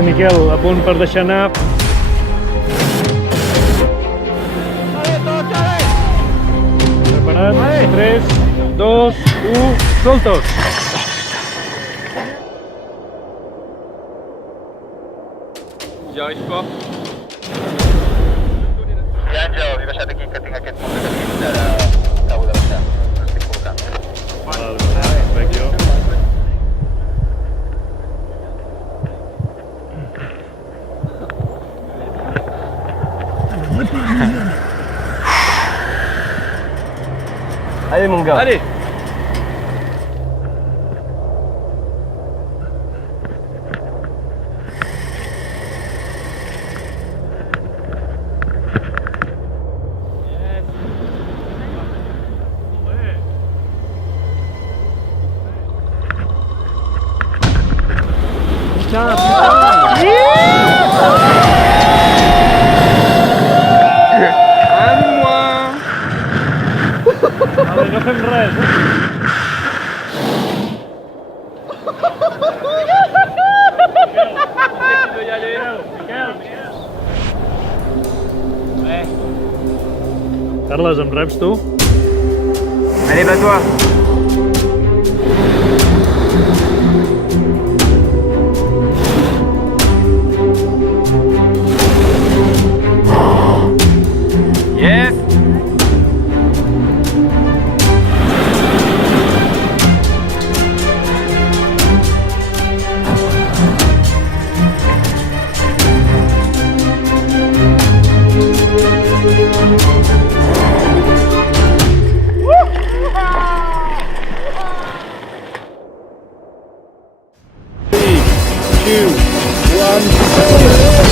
Vale, Miquel, a punt per deixar anar. Preparat? 3, 2, 1, soltos! Jauh, Pak. Ja, Àngel, he deixat aquí que tinc aquest munt de camins, ara acabo de baixar, l'estic col·locant. Perfecte. Allez, mon gars. Allez. Vale, no fem res, Carles, em reps tu? Allez, bats-toi. Yes. Three, 2, 1, go!